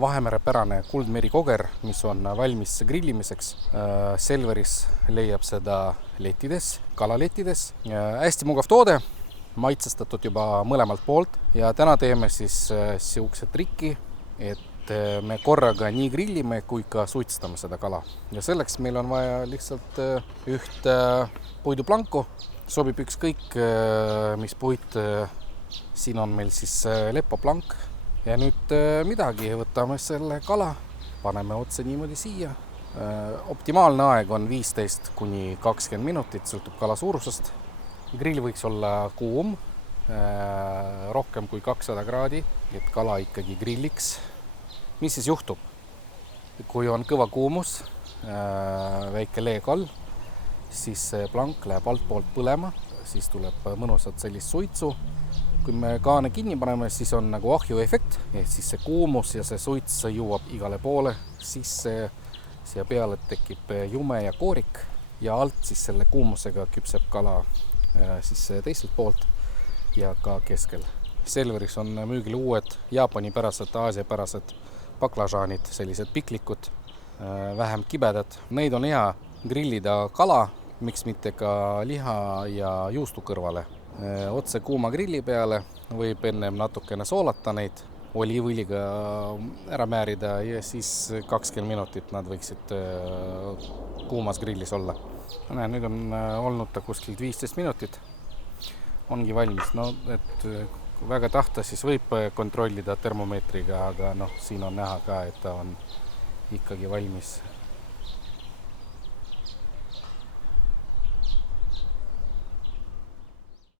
Vahemerepärane kuldmerikoger, mis on valmis grillimiseks. Selveris leiab seda letides, kalalettides. Hästi mugav toode, maitsestatud juba mõlemalt poolt ja täna teeme siis siukse triki, et me korraga nii grillime kui ka suitsestame seda kala. Ja selleks meil on vaja lihtsalt ühte puiduplanku, sobib ükskõik mis puit. Siin on meil siis lepoplank ja nüüd midagi, võtame selle kala, paneme otse niimoodi siia. Optimaalne aeg on 15–20 minutit, sõltub kala suurusest. Grill võiks olla kuum, rohkem kui 200 kraadi, et kala ikkagi grilliks. Mis siis juhtub? Kui on kõva kuumus, väike leekall, siis plank läheb altpoolt põlema, siis tuleb mõnusat sellist suitsu. Kui me kaane kinni paneme, siis on nagu ahjuefekt, et siis see kuumus ja see suits jõuab igale poole, siis siia peale tekib jume ja koorik ja alt siis selle kuumusega küpseb kala siis teiselt poolt ja ka keskel. Selveris on müügil uued jaapanipärased, aasiapärased baklažaanid, sellised piklikud, vähem kibedad. Neid on hea grillida kala, miks mitte ka liha ja juustu kõrvale. Otse kuuma grilli peale võib ennem natukene soolata neid, oliivõliga ära määrida ja siis 20 minutit nad võiksid kuumas grillis olla. Nüüd on olnud ta kuskilt 15 minutit, ongi valmis. No, et kui väga tahta, siis võib kontrollida termomeetriga, aga siin on näha ka, et ta on ikkagi valmis.